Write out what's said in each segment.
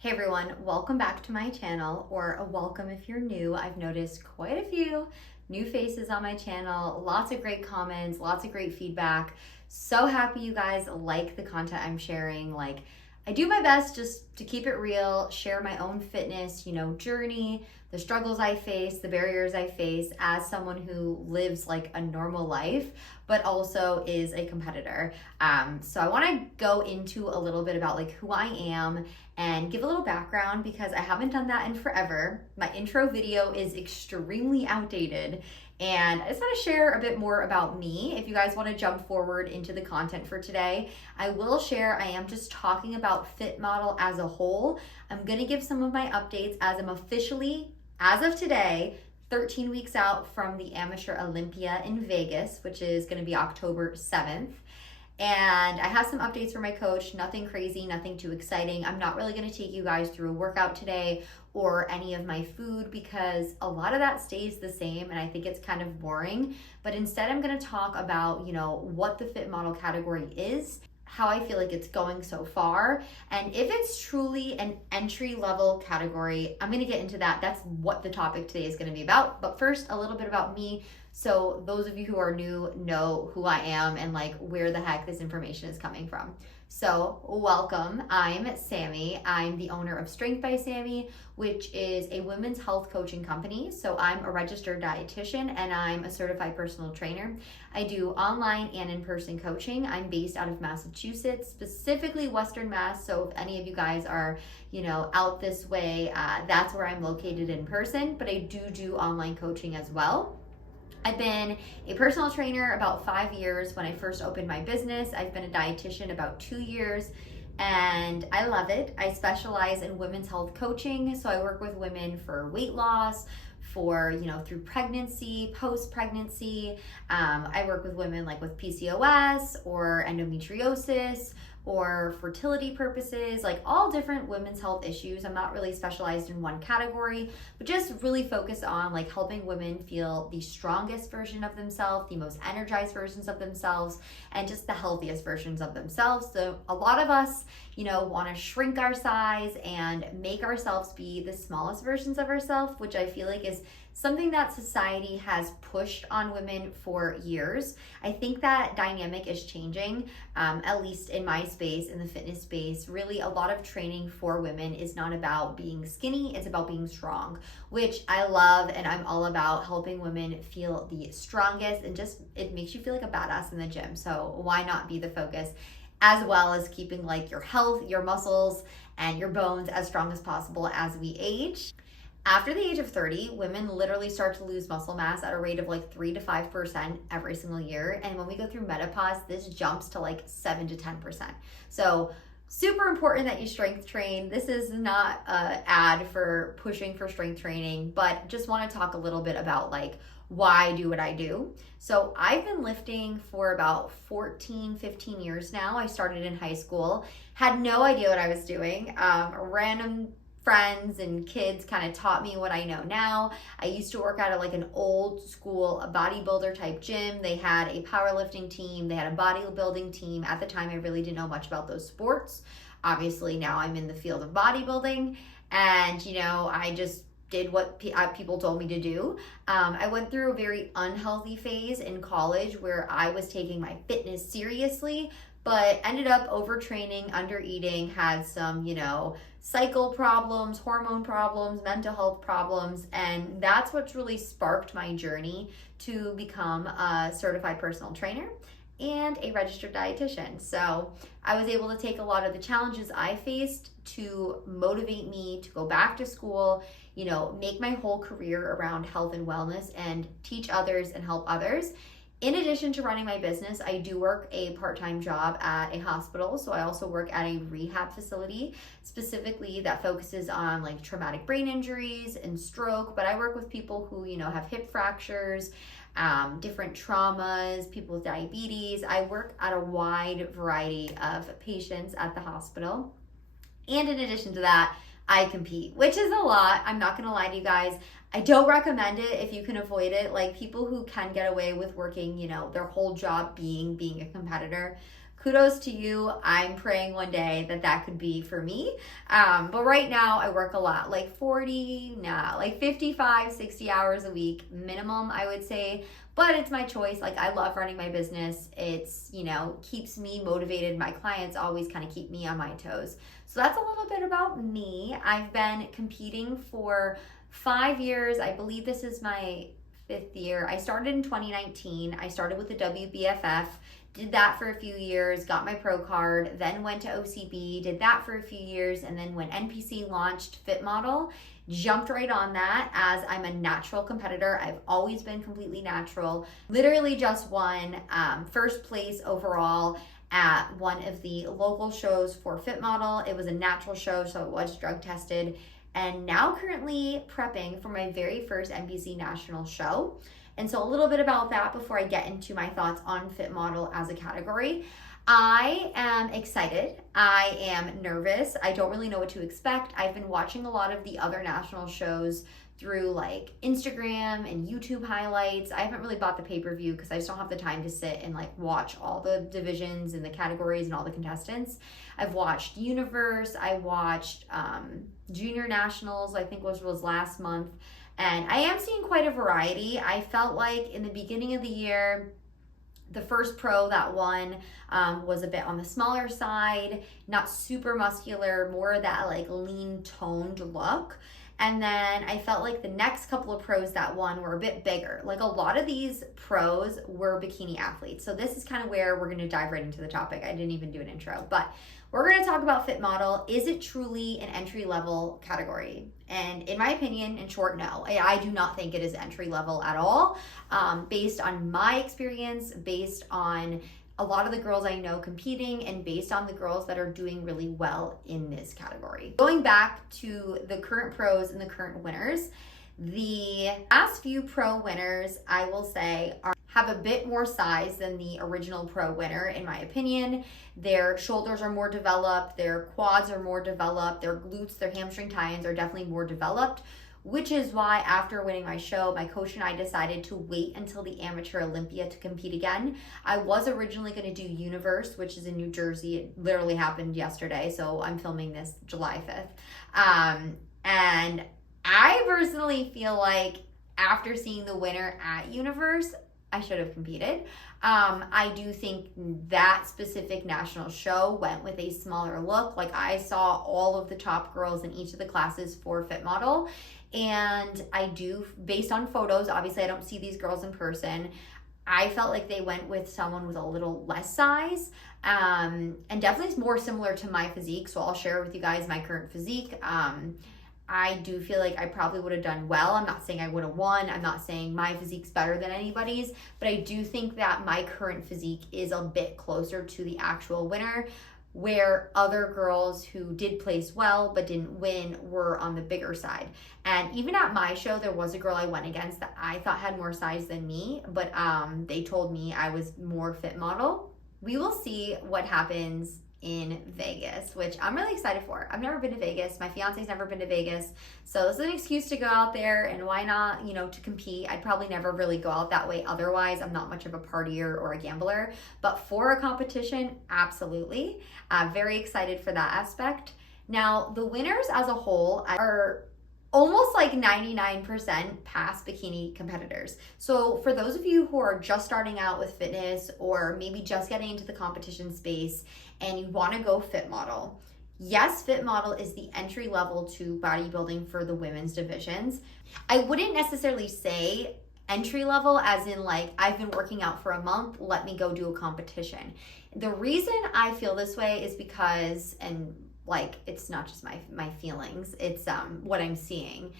Hey everyone, welcome back to my channel, or a welcome if you're new. I've noticed quite a few new faces on my channel, lots of great comments, lots of great feedback. So happy you guys like the content I'm sharing. I do my best just to keep it real, share my own fitness, journey, the struggles I face, the barriers I face as someone who lives like a normal life, but also is a competitor. So I want to go into a little bit about like who I am and give a little background because I haven't done that in forever. My intro video is extremely outdated, and I just want to share a bit more about me. If you guys want to jump forward into the content for today, I will share. I am just talking about Fit Model as a whole. I'm going to give some of my updates as I'm officially, as of today, 13 weeks out from the Amateur Olympia in Vegas, which is going to be October 7th. And I have some updates for my coach, nothing crazy, nothing too exciting. I'm not really gonna take you guys through a workout today or any of my food because a lot of that stays the same and I think it's kind of boring. But instead I'm gonna talk about, what the Fit Model category is, how I feel like it's going so far, and if it's truly an entry level category. I'm gonna get into that. That's what the topic today is gonna be about. But first, a little bit about me, so those of you who are new know who I am and like where the heck this information is coming from. So welcome, I'm Sammy. I'm the owner of Strength by Sammy, which is a women's health coaching company. So I'm a registered dietitian and I'm a certified personal trainer. I do online and in-person coaching. I'm based out of Massachusetts, specifically Western Mass. So if any of you guys are, out this way, that's where I'm located in person, but I do online coaching as well. I've been a personal trainer about 5 years when I first opened my business. I've been a dietitian about 2 years and I love it. I specialize in women's health coaching. So I work with women for weight loss, for, through pregnancy, post-pregnancy. I work with women like with PCOS or endometriosis or fertility purposes, like all different women's health issues. I'm not really specialized in one category, but just really focus on like helping women feel the strongest version of themselves, the most energized versions of themselves, and just the healthiest versions of themselves. So a lot of us, want to shrink our size and make ourselves be the smallest versions of ourselves, which I feel like is something that society has pushed on women for years. I think that dynamic is changing, at least in my space, in the fitness space. Really, a lot of training for women is not about being skinny, it's about being strong, which I love, and I'm all about helping women feel the strongest, and just it makes you feel like a badass in the gym. So why not be the focus, as well as keeping like your health, your muscles, and your bones as strong as possible as we age. After the age of 30, women literally start to lose muscle mass at a rate of like 3 to 5% every single year. And when we go through menopause, this jumps to like 7 to 10%. So super important that you strength train. This is not an ad for pushing for strength training, but just want to talk a little bit about like why I do what I do. So I've been lifting for about 15 years now. I started in high school, had no idea what I was doing. Random friends and kids kind of taught me what I know now. I used to work out at like an old school bodybuilder type gym. They had a powerlifting team, they had a bodybuilding team. At the time, I really didn't know much about those sports. Obviously, now I'm in the field of bodybuilding, and I just did what people told me to do. I went through a very unhealthy phase in college where I was taking my fitness seriously, but ended up overtraining, under eating, had some, cycle problems, hormone problems, mental health problems, and that's what's really sparked my journey to become a certified personal trainer and a registered dietitian. So I was able to take a lot of the challenges I faced to motivate me to go back to school, make my whole career around health and wellness and teach others and help others. In addition to running my business, I do work a part-time job at a hospital. So I also work at a rehab facility, specifically that focuses on like traumatic brain injuries and stroke. But I work with people who, have hip fractures, different traumas, people with diabetes. I work at a wide variety of patients at the hospital. And in addition to that, I compete, which is a lot. I'm not gonna lie to you guys. I don't recommend it if you can avoid it. Like people who can get away with working, their whole job being a competitor. kudos to you. I'm praying one day that that could be for me. But right now I work a lot, like 55, 60 hours a week minimum, I would say. But it's my choice. Like, I love running my business. It's, keeps me motivated. My clients always kind of keep me on my toes. So that's a little bit about me. I've been competing for 5 years. I believe this is my 5th year. I started in 2019. I started with the WBFF, did that for a few years, got my pro card, then went to OCB, did that for a few years, and then when NPC launched Fit Model, jumped right on that as I'm a natural competitor. I've always been completely natural. Literally just won first place overall at one of the local shows for Fit Model. It was a natural show, so it was drug tested. And now currently prepping for my very first NPC national show. And so a little bit about that before I get into my thoughts on Fit Model as a category. I am excited. I am nervous. I don't really know what to expect. I've been watching a lot of the other national shows through like Instagram and YouTube highlights. I haven't really bought the pay-per-view because I just don't have the time to sit and like watch all the divisions and the categories and all the contestants. I've watched Universe. I watched Junior Nationals, I think was last month. And I am seeing quite a variety. I felt like in the beginning of the year, the first pro that won was a bit on the smaller side, not super muscular, more of that like lean toned look. And then I felt like the next couple of pros that won were a bit bigger. Like a lot of these pros were bikini athletes. So this is kind of where we're gonna dive right into the topic. I didn't even do an intro, but we're gonna talk about Fit Model. Is it truly an entry level category? And in my opinion, in short, no. I do not think it is entry level at all. Based on my experience, based on a lot of the girls I know competing, and based on the girls that are doing really well in this category. Going back to the current pros and the current winners, the last few pro winners, I will say, have a bit more size than the original pro winner, in my opinion. Their shoulders are more developed, their quads are more developed, their glutes, their hamstring tie-ins are definitely more developed, which is why after winning my show, my coach and I decided to wait until the Amateur Olympia to compete again. I was originally going to do Universe, which is in New Jersey. It literally happened yesterday, so I'm filming this July 5th. And I personally feel like after seeing the winner at Universe, I should have competed. I do think that specific national show went with a smaller look. Like, I saw all of the top girls in each of the classes for Fit Model. And I do, based on photos, obviously I don't see these girls in person, I felt like they went with someone with a little less size, and definitely more similar to my physique. So I'll share with you guys my current physique. I do feel like I probably would have done well. I'm not saying I would have won. I'm not saying my physique's better than anybody's, but I do think that my current physique is a bit closer to the actual winner, where other girls who did place well but didn't win were on the bigger side. And even at my show, there was a girl I went against that I thought had more size than me, but they told me I was more Fit Model. We will see what happens in Vegas, which I'm really excited for. I've never been to Vegas. My fiance's never been to Vegas. So this is an excuse to go out there, and why not, to compete. I'd probably never really go out that way otherwise. I'm not much of a partier or a gambler, but for a competition, absolutely. Very excited for that aspect. Now, the winners as a whole are almost like 99% past bikini competitors. So for those of you who are just starting out with fitness, or maybe just getting into the competition space and you want to go Fit Model, yes, Fit Model is the entry level to bodybuilding for the women's divisions. I wouldn't necessarily say entry level as in like, I've been working out for a month, let me go do a competition. The reason I feel this way is because, and like, it's not just my feelings, it's what I'm seeing.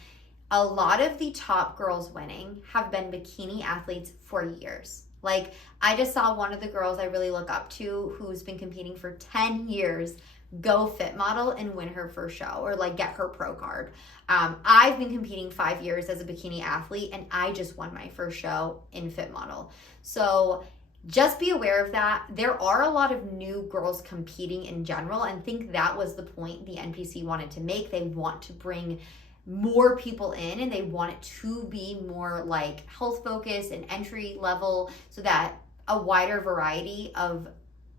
A lot of the top girls winning have been bikini athletes for years. Like, I just saw one of the girls I really look up to, who's been competing for 10 years, go Fit Model and win her first show, or like get her pro card. I've been competing 5 years as a bikini athlete, and I just won my first show in Fit Model. So just be aware of that. There are a lot of new girls competing in general, and I think that was the point the NPC wanted to make. They want to bring more people in, and they want it to be more like health focused and entry level, so that a wider variety of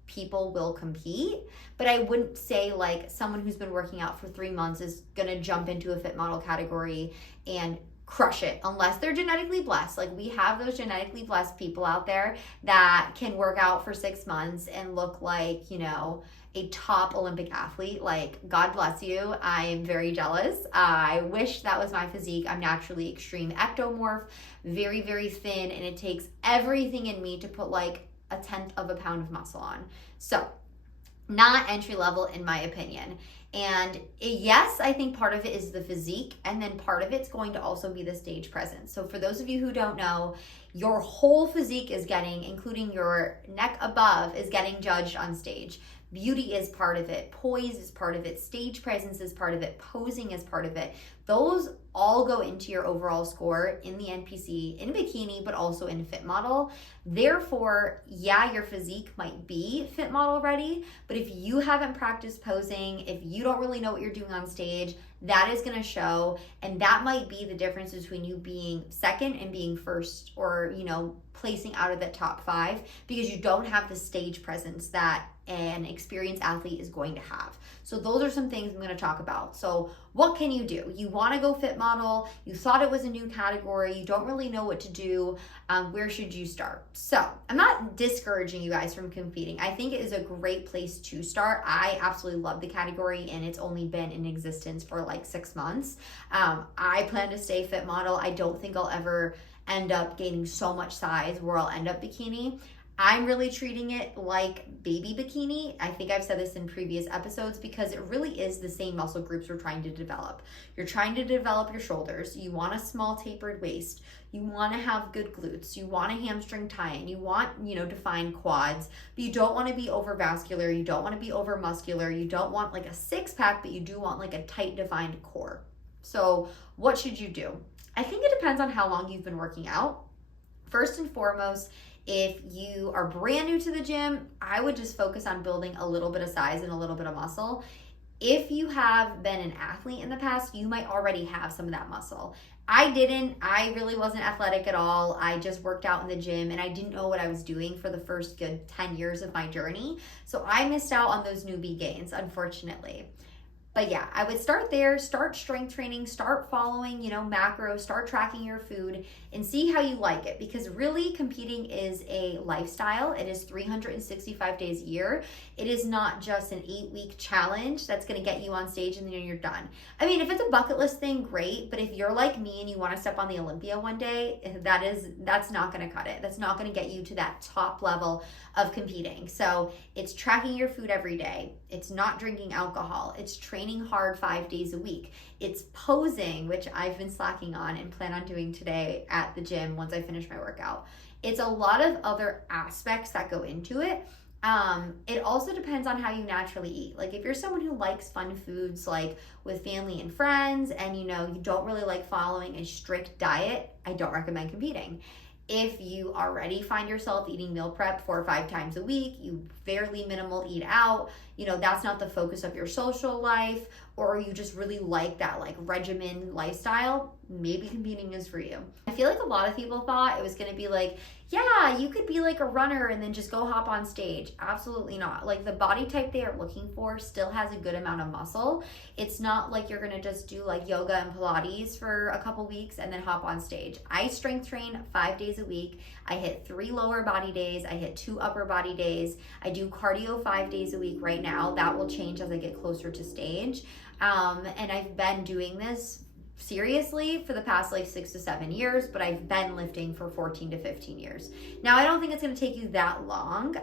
people will compete, but I wouldn't say like someone who's been working out for 3 months is gonna jump into a fit model category and crush it unless they're genetically blessed. Like we have those genetically blessed people out there that can work out for 6 months and look like, you know, a top Olympic athlete. Like, God bless you. I am very jealous. I wish that was my physique. I'm naturally extreme ectomorph, very, very thin, and it takes everything in me to put like 1/10 of a pound of muscle on. So not entry level in my opinion. And yes, I think part of it is the physique, and then part of it's going to also be the stage presence. So for those of you who don't know, your whole physique is getting, including your neck above, is getting judged on stage. Beauty is part of it. Poise is part of it. Stage presence is part of it. Posing is part of it. Those all go into your overall score in the NPC, in bikini, but also in fit model. Therefore, yeah, your physique might be fit model ready, but if you haven't practiced posing, if you don't really know what you're doing on stage, that is going to show, and that might be the difference between you being second and being first, or, you know, placing out of that top 5, because you don't have the stage presence that an experienced athlete is going to have. So those are some things I'm going to talk about. So what can you do? You want to go fit model, you thought it was a new category, you don't really know what to do, where should you start? So I'm not discouraging you guys from competing. I think it is a great place to start. I absolutely love the category, and it's only been in existence for like 6 months. I plan to stay fit model. I don't think I'll ever end up gaining so much size where I'll end up bikini. I'm really treating it like baby bikini. I think I've said this in previous episodes, because it really is the same muscle groups we're trying to develop. You're trying to develop your shoulders. You want a small tapered waist. You want to have good glutes. You want a hamstring tie-in. You want, you know, defined quads, but you don't want to be over vascular. You don't want to be over muscular. You don't want like a 6-pack, but you do want like a tight defined core. So what should you do? I think it depends on how long you've been working out. First and foremost, if you are brand new to the gym, I would just focus on building a little bit of size and a little bit of muscle. If you have been an athlete in the past, you might already have some of that muscle. I didn't. I really wasn't athletic at all. I just worked out in the gym, and I didn't know what I was doing for the first good 10 years of my journey. So I missed out on those newbie gains, unfortunately. But yeah, I would start there, start strength training, start following, you know, macros, start tracking your food, and see how you like it, because really competing is a lifestyle. It is 365 days a year. It is not just an 8-week challenge that's going to get you on stage and then you're done. I mean, if it's a bucket list thing, great, but if you're like me and you want to step on the Olympia one day, that's not going to cut it. That's not going to get you to that top level of competing. So it's tracking your food every day. It's not drinking alcohol. It's training hard 5 days a week. It's posing, which I've been slacking on and plan on doing today at the gym once I finish my workout. It's a lot of other aspects that go into it. It also depends on how you naturally eat. Like if you're someone who likes fun foods, like with family and friends, and you know, you don't really like following a strict diet, I don't recommend competing. If you already find yourself eating meal prep 4 or 5 times a week, you fairly minimal eat out, you know, that's not the focus of your social life, or you just really like that like regimen lifestyle, maybe competing is for you. I feel like a lot of people thought it was going to be like, yeah, you could be like a runner and then just go hop on stage. Absolutely not. Like the body type they are looking for still has a good amount of muscle. It's not like you're going to just do like yoga and Pilates for a couple weeks and then hop on stage. I strength train 5 days a week. I hit 3 lower body days. I hit 2 upper body days. I do cardio 5 days a week right now. That will change as I get closer to stage. And I've been doing this seriously for the past like 6 to 7 years, but I've been lifting for 14 to 15 years. Now, I don't think it's going to take you that long.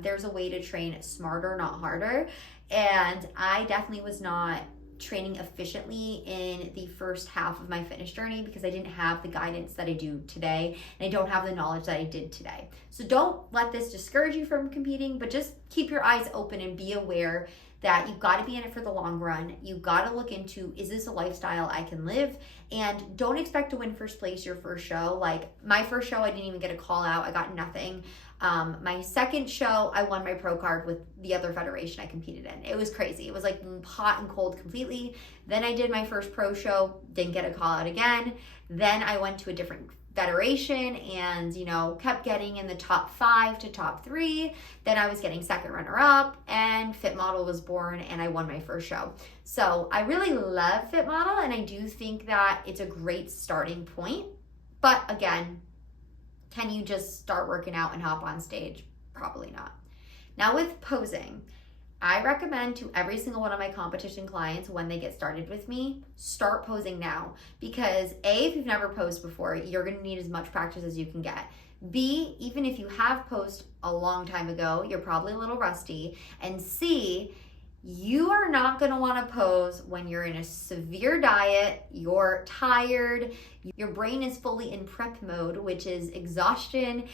There's a way to train smarter, not harder. And I definitely was not training efficiently in the first half of my fitness journey because I didn't have the guidance that I do today, and I don't have the knowledge that I did today. So don't let this discourage you from competing, but just keep your eyes open and be aware that you've got to be in it for the long run. You've got to look into, is this a lifestyle I can live? And don't expect to win first place your first show. Like my first show, I didn't even get a call out. I got nothing. My second show, I won my pro card with the other federation I competed in. It was crazy. It was like hot and cold completely. Then I did my first pro show, didn't get a call out again. Then I went to a different federation and, you know, kept getting in the top 5 to top 3. Then I was getting second runner up and Fit Model was born and I won my first show. So I really love Fit Model and I do think that it's a great starting point. But again, can you just start working out and hop on stage? Probably not. Now with posing, I recommend to every single one of my competition clients when they get started with me, start posing now. Because A, if you've never posed before, you're gonna need as much practice as you can get. B, even if you have posed a long time ago, you're probably a little rusty. And C, you are not gonna wanna pose when you're in a severe diet, you're tired, your brain is fully in prep mode, which is exhaustion,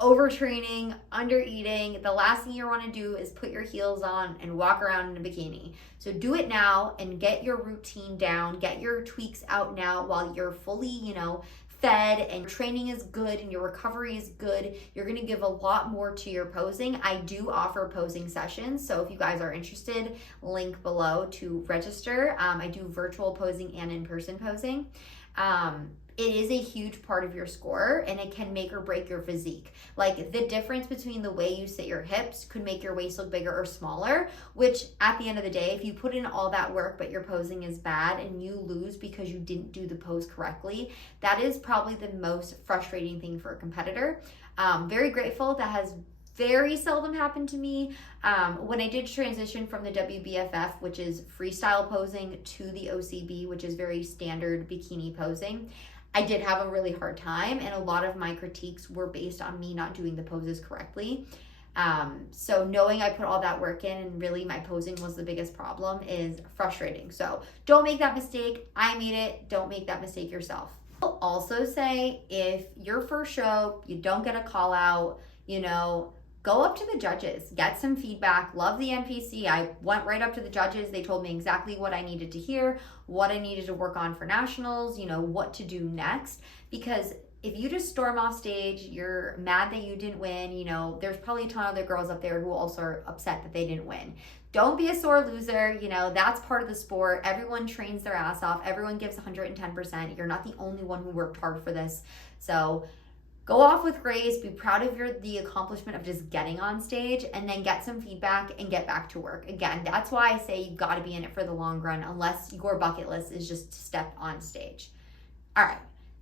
overtraining, undereating. The last thing you want to do is put your heels on and walk around in a bikini. So do it now and get your routine down, get your tweaks out now while you're fully, you know, fed and training is good and your recovery is good. You're going to give a lot more to your posing. I do offer posing sessions. So if you guys are interested, link below to register. I do virtual posing and in-person posing. It is a huge part of your score and it can make or break your physique. Like the difference between the way you sit your hips could make your waist look bigger or smaller, which at the end of the day, if you put in all that work but your posing is bad and you lose because you didn't do the pose correctly, that is probably the most frustrating thing for a competitor. Very grateful. That has very seldom happened to me. When I did transition from the WBFF, which is freestyle posing, to the OCB, which is very standard bikini posing, I did have a really hard time, and a lot of my critiques were based on me not doing the poses correctly. So knowing I put all that work in and really my posing was the biggest problem is frustrating. So don't make that mistake. I made it. Don't make that mistake yourself. I'll also say if your first show, you don't get a call out, you know, go up to the judges, get some feedback. Love the NPC. I went right up to the judges. They told me exactly what I needed to hear, what I needed to work on for nationals, you know, what to do next. Because if you just storm off stage, you're mad that you didn't win, you know, there's probably a ton of other girls up there who also are upset that they didn't win. Don't be a sore loser. You know, that's part of the sport. Everyone trains their ass off. Everyone gives 110%. You're not the only one who worked hard for this. So go off with grace, be proud of the accomplishment of just getting on stage, and then get some feedback and get back to work. Again, that's why I say you gotta be in it for the long run unless your bucket list is just to step on stage. All right,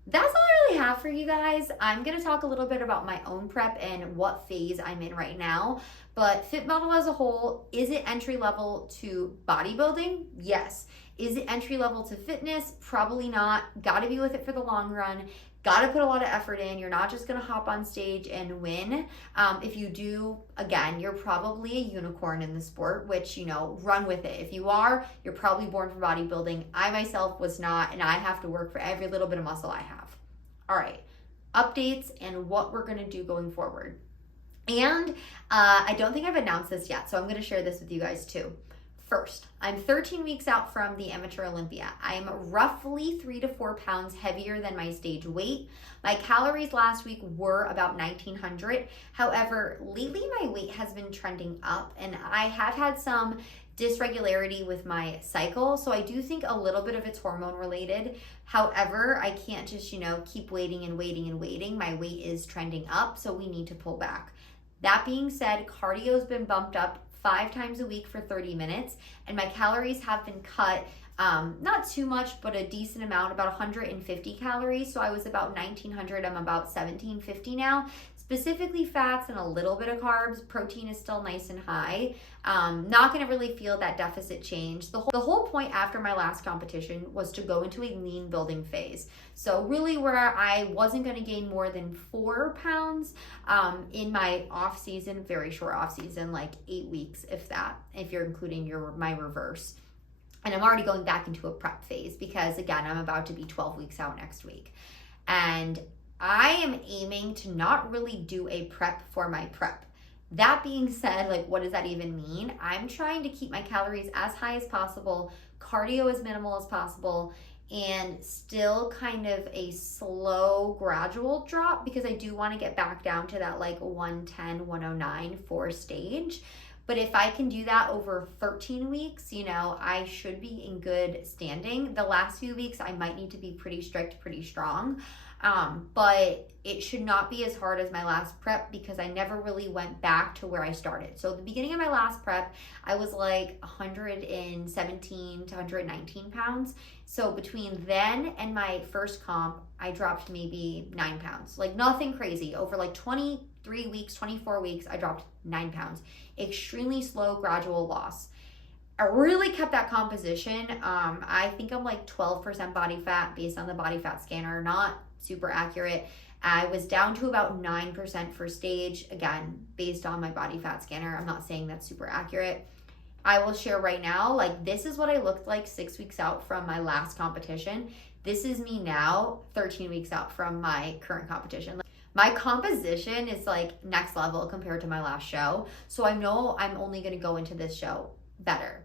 that's all I really have for you guys. I'm gonna talk a little bit about my own prep and what phase I'm in right now. But Fit Model as a whole, is it entry level to bodybuilding? Yes. Is it entry level to fitness? Probably not. Gotta be with it for the long run. Got to put a lot of effort in. You're not just going to hop on stage and win. If you do, again, you're probably a unicorn in the sport, which, you know, run with it. If you are, you're probably born for bodybuilding. I myself was not, and I have to work for every little bit of muscle I have. All right, updates and what we're going to do going forward. And I don't think I've announced this yet, so I'm going to share this with you guys too. First, I'm 13 weeks out from the Amateur Olympia. I'm roughly 3 to 4 pounds heavier than my stage weight. My calories last week were about 1,900. However, lately my weight has been trending up and I have had some dysregularity with my cycle. So I do think a little bit of it's hormone related. However, I can't just, you know, keep waiting and waiting and waiting. My weight is trending up, so we need to pull back. That being said, cardio's been bumped up 5 times a week for 30 minutes, and my calories have been cut, not too much, but a decent amount, about 150 calories. So I was about 1,900, I'm about 1,750 now. Specifically fats and a little bit of carbs. Protein is still nice and high. Not gonna really feel that deficit change. The whole point after my last competition was to go into a lean building phase. So really where I wasn't gonna gain more than 4 pounds in my off season, very short off season, like 8 weeks, if that, if you're including my reverse. And I'm already going back into a prep phase because again, I'm about to be 12 weeks out next week. And I am aiming to not really do a prep for my prep. That being said, like, what does that even mean? I'm trying to keep my calories as high as possible, cardio as minimal as possible, and still kind of a slow, gradual drop because I do want to get back down to that like 110, 109 for stage. But if I can do that over 13 weeks, you know, I should be in good standing. The last few weeks, I might need to be pretty strict, pretty strong. But it should not be as hard as my last prep because I never really went back to where I started. So at the beginning of my last prep, I was like 117 to 119 pounds. So between then and my first comp, I dropped maybe 9 pounds. Like nothing crazy. Over like 23 weeks, 24 weeks, I dropped 9 pounds. Extremely slow, gradual loss. I really kept that composition. I think I'm like 12% body fat based on the body fat scanner, not super accurate. I was down to about 9% for stage, again, based on my body fat scanner. I'm not saying that's super accurate. I will share right now, like this is what I looked like 6 weeks out from my last competition. This is me now, 13 weeks out from my current competition. My composition is like next level compared to my last show. So I know I'm only gonna go into this show better.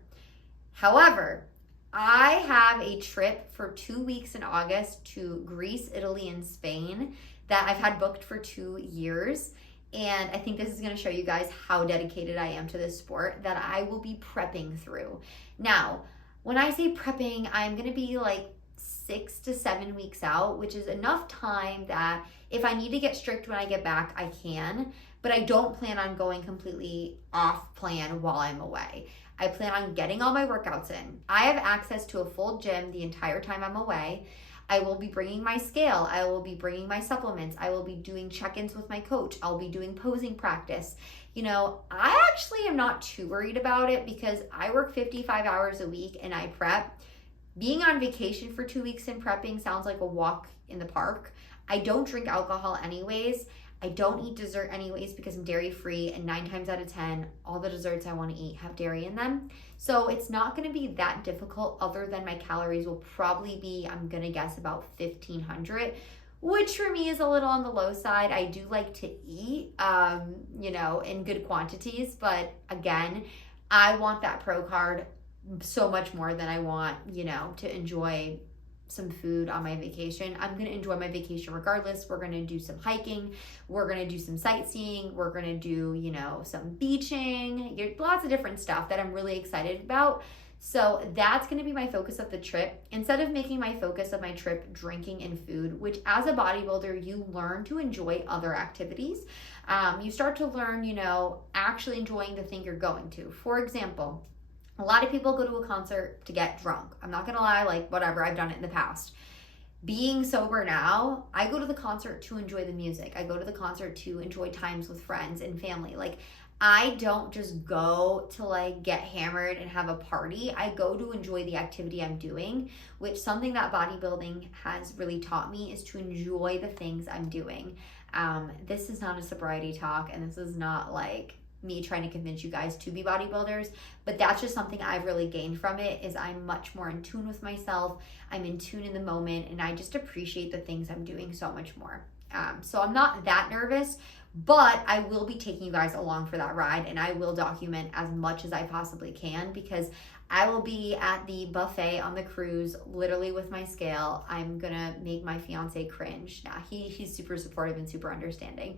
However, I have a trip for 2 weeks in August to Greece, Italy, and Spain that I've had booked for 2 years. And I think this is gonna show you guys how dedicated I am to this sport that I will be prepping through. Now, when I say prepping, I'm gonna be like 6 to 7 weeks out, which is enough time that if I need to get strict when I get back, I can, but I don't plan on going completely off plan while I'm away. I plan on getting all my workouts in. I have access to a full gym the entire time I'm away. I will be bringing my scale. I will be bringing my supplements. I will be doing check-ins with my coach. I'll be doing posing practice. You know, I actually am not too worried about it because I work 55 hours a week and I prep. Being on vacation for 2 weeks and prepping sounds like a walk in the park. I don't drink alcohol anyways. I don't eat dessert anyways because I'm dairy free, and 9 times out of 10, all the desserts I want to eat have dairy in them. So it's not going to be that difficult other than my calories will probably be, I'm going to guess, about 1,500, which for me is a little on the low side. I do like to eat, you know, in good quantities, but again, I want that pro card so much more than I want, you know, to enjoy some food on my vacation. I'm going to enjoy my vacation regardless. We're going to do some hiking. We're going to do some sightseeing. We're going to do, you know, some beaching, lots of different stuff that I'm really excited about. So that's going to be my focus of the trip. Instead of making my focus of my trip drinking and food, which as a bodybuilder, you learn to enjoy other activities. You start to learn, you know, actually enjoying the thing you're going to. For example, a lot of people go to a concert to get drunk. I'm not gonna lie, like whatever, I've done it in the past. Being sober now, I go to the concert to enjoy the music. I go to the concert to enjoy times with friends and family. Like I don't just go to like get hammered and have a party. I go to enjoy the activity I'm doing, which something that bodybuilding has really taught me is to enjoy the things I'm doing. This is not a sobriety talk, and this is not like me trying to convince you guys to be bodybuilders, but that's just something I've really gained from it is I'm much more in tune with myself. I'm in tune in the moment, and I just appreciate the things I'm doing so much more. So I'm not that nervous, but I will be taking you guys along for that ride, and I will document as much as I possibly can because I will be at the buffet on the cruise, literally with my scale. I'm gonna make my fiance cringe. Nah, he's super supportive and super understanding.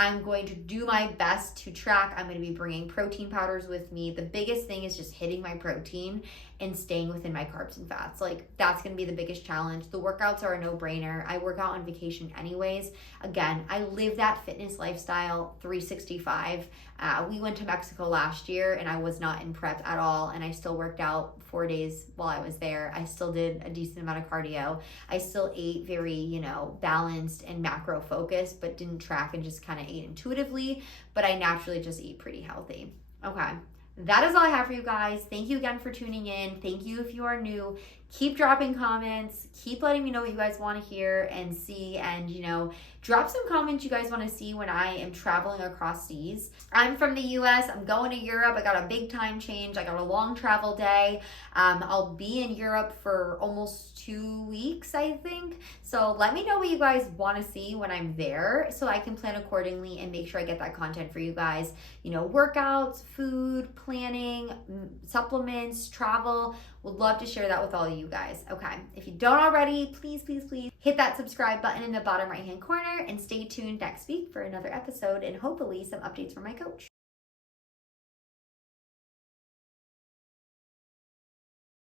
I'm going to do my best to track. I'm going to be bringing protein powders with me. The biggest thing is just hitting my protein and staying within my carbs and fats. Like that's going to be the biggest challenge. The workouts are a no-brainer. I work out on vacation anyways. Again, I live that fitness lifestyle 365. We went to Mexico last year and I was not in prep at all, and I still worked out 4 days while I was there. I still did a decent amount of cardio. I still ate very, you know, balanced and macro focused, but didn't track and just kind of ate intuitively, but I naturally just eat pretty healthy. Okay. That is all I have for you guys. Thank you again for tuning in. Thank you if you are new. Keep dropping comments. Keep letting me know what you guys want to hear and see, and, you know, drop some comments you guys want to see when I am traveling across seas. I'm from the US. I'm going to Europe. I got a big time change. I got a long travel day. I'll be in Europe for almost 2 weeks, I think. So let me know what you guys want to see when I'm there so I can plan accordingly and make sure I get that content for you guys. You know, workouts, food, planning, supplements, travel. Would love to share that with all of you guys. Okay, if you don't already, please, please, please hit that subscribe button in the bottom right-hand corner and stay tuned next week for another episode and hopefully some updates from my coach.